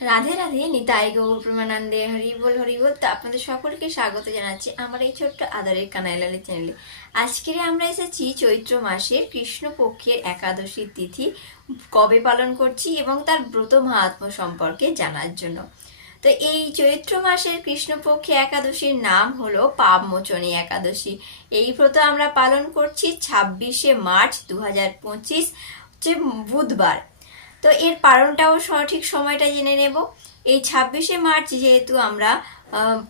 রাধে রাধে, নিতাই গৌর প্রেমানন্দে, হরি বল। তো আপনাদের সকলকে স্বাগত জানাচ্ছি আমার এই ছোট্ট আদরের কানাইলালি চ্যানেলে। আজকে আমরা এসেছি চৈত্র মাসের কৃষ্ণপক্ষের একাদশী তিথি কবে পালন করছি এবং তার ব্রত মাহাত্ম্য সম্পর্কে জানার জন্য। তো এই চৈত্র মাসের কৃষ্ণপক্ষে একাদশীর নাম হলো পাপমোচনী একাদশী। এই ব্রত আমরা পালন করছি 26শে মার্চ 2025, হচ্ছে বুধবার। তো এর কারণটাও সঠিক সময়টা জেনে নেব। এই 26শে মার্চ যেহেতু আমরা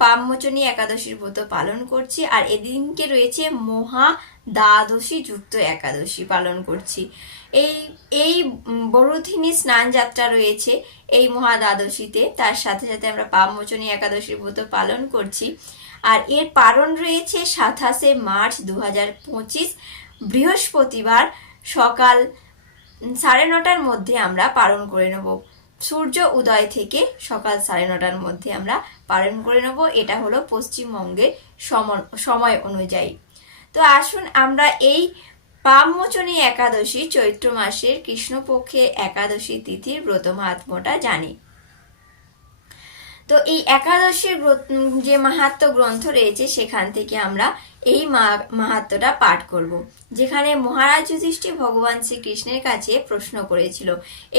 পাপমোচনী একাদশীর ব্রত পালন করছি, আর এদিনকে রয়েছে মহা দ্বাদশী যুক্ত একাদশী পালন করছি। এই এই বরুধিনী স্নান যাত্রা রয়েছে এই মহা দ্বাদশীতে, তার সাথে সাথে আমরা পাপমোচনী একাদশীর ব্রত পালন করছি। আর এর পারণ রয়েছে 27শে মার্চ 2025 বৃহস্পতিবার সকাল 9:30টার মধ্যে আমরা পালন করে নেব। সূর্য উদয় থেকে সকাল 9:30টার মধ্যে আমরা পালন করে নেব। এটা হলো পশ্চিমবঙ্গের সময় অনুযায়ী। তো আসুন আমরা এই পাপমোচনী একাদশী চৈত্র মাসের কৃষ্ণপক্ষের একাদশী তিথির ব্রত মাহাত্ম্যটা জানি। তো এই একাদশীর যে মাহাত্ম্য গ্রন্থ রয়েছে সেখান থেকে আমরা এই মাহাত্ম্যটা পাঠ করব, যেখানে মহারাজ যুধিষ্ঠির ভগবান শ্রীকৃষ্ণের কাছে প্রশ্ন করেছিল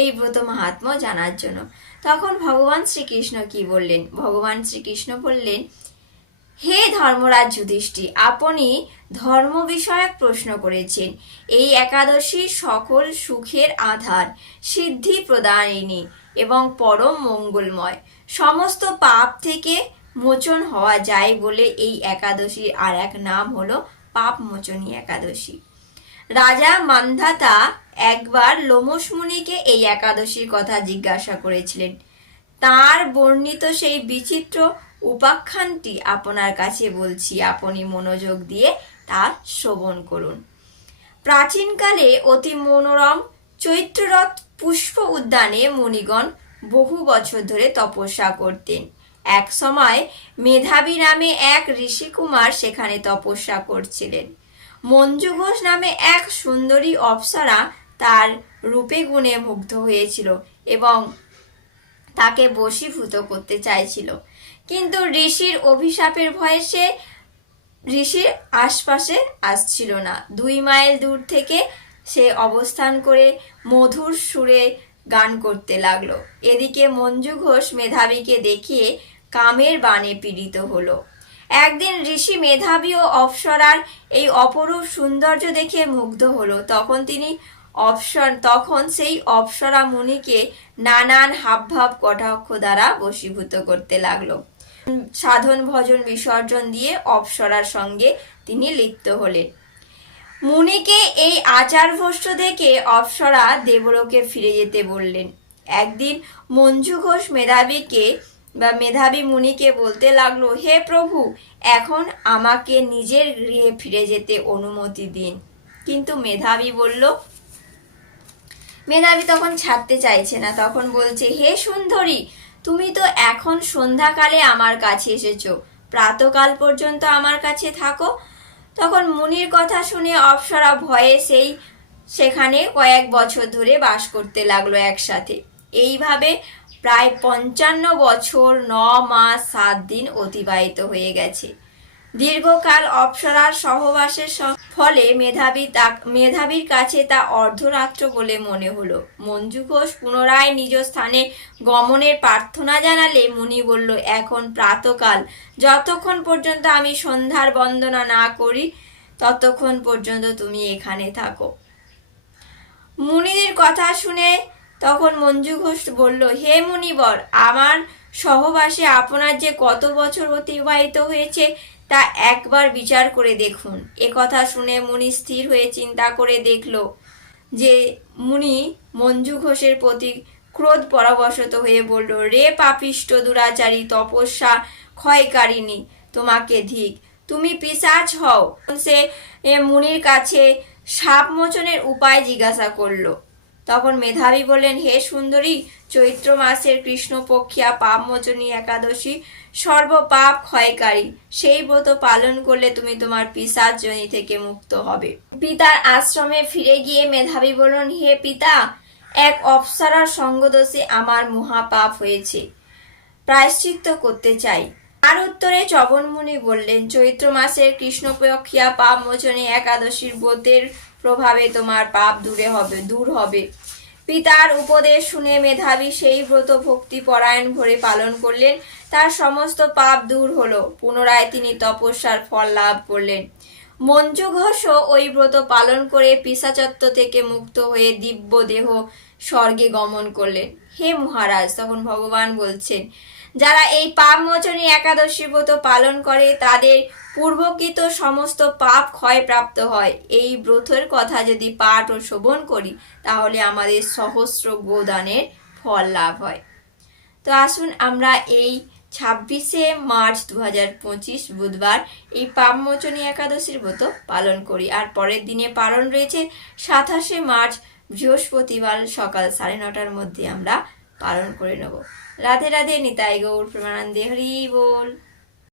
এই ব্রত মাহাত্ম্য জানার জন্য। তখন ভগবান শ্রীকৃষ্ণ কি বললেন? ভগবান শ্রীকৃষ্ণ বললেন, হে ধর্মরাজ যুধিষ্ঠির, আপনি ধর্ম বিষয়ক প্রশ্ন করেছেন। এই একাদশী সকল সুখের আধার, সিদ্ধি প্রদায়িনী এবং পরম মঙ্গলময়। সমস্ত পাপ থেকে মোচন হওয়া যায় বলে এই একাদশীর আর এক নাম হলো পাপমোচনী একাদশী। রাজা মান্ধাতা একবার লোমশ মুনিকে এই একাদশীর কথা জিজ্ঞাসা করেছিলেন। তার বর্ণিত সেই বিচিত্র উপাখ্যানটি আপনার কাছে বলছি, আপনি মনোযোগ দিয়ে তা শ্রবণ করুন। প্রাচীনকালে অতি মনোরম চৈত্ররথ পুষ্প উদ্যানে মুনিগণ বহু বছর ধরে তপস্যা করতেন। এক সময় মেধাবী নামে এক ঋষিকুমার সেখানে তপস্যা করছিলেন। মঞ্জু ঘোষ নামে এক সুন্দরী অপ্সরা তার রূপে গুণে মুগ্ধ হয়েছিল এবং তাকে বশীভূত করতে চাইছিল, কিন্তু ঋষির অভিশাপের ভয়ে সে ঋষির আশপাশে আসছিল না। 2 মাইল দূর থেকে সে অবস্থান করে মধুর সুরে গান করতে লাগলো। এদিকে মঞ্জু ঘোষ মেধাবীকে দেখিয়ে কামের বাণে পীড়িত হলো। একদিন ঋষি মেধাবী ও অপ্সরার এই অপরূপ সৌন্দর্য দেখে মুগ্ধ হলো। তখন সেই অপ্সরা মুনিকে নানান হাবভাব কটাক্ষ দ্বারা বশীভূত করতে লাগলো। সাধন ভজন বিসর্জন দিয়ে অপ্সরার সঙ্গে তিনি লিপ্ত হলেন। মুনিকে এই আচার ভ্রষ্ট দেখে অপ্সরা দেবলোকে ফিরে যেতে বললেন। একদিন মঞ্জু ঘোষ মেধাবী মুনিকে বলতে লাগলো, হে প্রভু, এখন আমাকে নিজের গৃহে ফিরে যেতে অনুমতি দিন। কিন্তু মেধাবী তখন ছাড়তে চাইছে না। তখন বলছে, হে সুন্দরী, তুমি তো এখন সন্ধ্যাকালে আমার কাছে এসেছো, প্রাতকাল পর্যন্ত আমার কাছে থাকো। তখন মুনির কথা শুনে অপ্সরা ভয়ে সেখানে কয়েক বছর ধরে বাস করতে লাগলো একসাথে। এইভাবে প্রায় 55 বছর 9 মাস 7 দিন অতিবাহিত হয়ে গেছে। দীর্ঘকাল অপ্সরার সহবাসের ফলে মেধাবীর কাছে তা অর্ধরাত্র বলে মনে হলো। মঞ্জু ঘোষ পুনরায় নিজ স্থানে গমনের প্রার্থনা জানালে মুনি বলল, এখন প্রাতকাল, যতক্ষণ পর্যন্ত আমি সন্ধ্যার বন্দনা না করি ততক্ষণ পর্যন্ত তুমি এখানে থাকো। মুনিদের কথা শুনে তখন মঞ্জু ঘোষ বলল, হে মুনিবর, আমার সহবাসে আপনার যে কত বছর অতিবাহিত হয়েছে তা একবার বিচার করে দেখুন। কথা শুনে মুনি স্থির হয়ে চিন্তা করে দেখল যে মঞ্জু ঘোষের প্রতি ক্রোধ পরবশত হয়ে বলল, রে পাপিষ্ট দুরাচারী তপস্যা ক্ষয়কারিণী, তোমাকে ধিক, তুমি পিশাচ হও। সে মুনির কাছে সাপ মোচনের উপায় জিজ্ঞাসা করলো। তখন মেধাবী বললেন, হে সুন্দরী, চৈত্র মাসের কৃষ্ণপক্ষিয়া পাপমোচনী একাদশী সর্বপাপ ক্ষয়কারী। সেই ব্রত পালন করলে তুমি তোমার পিশাচ যোনি থেকে মুক্ত হবে। পিতার আশ্রমে ফিরে গিয়ে মেধাবী বললেন, হে পিতা, এক অপ্সরার সঙ্গদোষে আমার মহাপাপ হয়েছে, প্রায়শ্চিত্ত করতে চাই। আর উত্তরে চবনমুনি বললেন, চৈত্র মাসের কৃষ্ণপক্ষিয়া পাপ মোচনে একাদশীর ব্রতের প্রভাবে তোমার পাপ দূর হবে। পিতার উপদেশ শুনে মেধাবী সেই ব্রত ভক্তি পরায়ণ ভরে পালন করলেন। তার সমস্ত পাপ দূর হলো। পুনরায় তিনি তপস্যার ফল লাভ করলেন। মঞ্জু ঘোষও ওই ব্রত পালন করে পিশাচত্ব থেকে মুক্ত হয়ে দিব্য দেহ স্বর্গে গমন করলেন। হে মহারাজ, তখন ভগবান বলছেন, যারা এই পাপ মোচনী একাদশী ব্রত পালন করে তাদের পূর্বকৃত সমস্ত পাপ ক্ষয় প্রাপ্ত হয়। এই ব্রতের কথা যদি পাঠ ও শোভন করি তাহলে আমাদের সহস্র গোদানের ফল লাভ হয়। তো আসুন আমরা এই 26শে মার্চ 2025 বুধবার এই পাপমোচনী একাদশীর ব্রত পালন করি। আর পরের দিনে পালন রয়েছে 27শে মার্চ বৃহস্পতিবার সকাল 9:30টার মধ্যে আমরা পালন করে নেব। রাধে রাধে, নিতাই গৌর প্রেমানন্দে, হরি বল।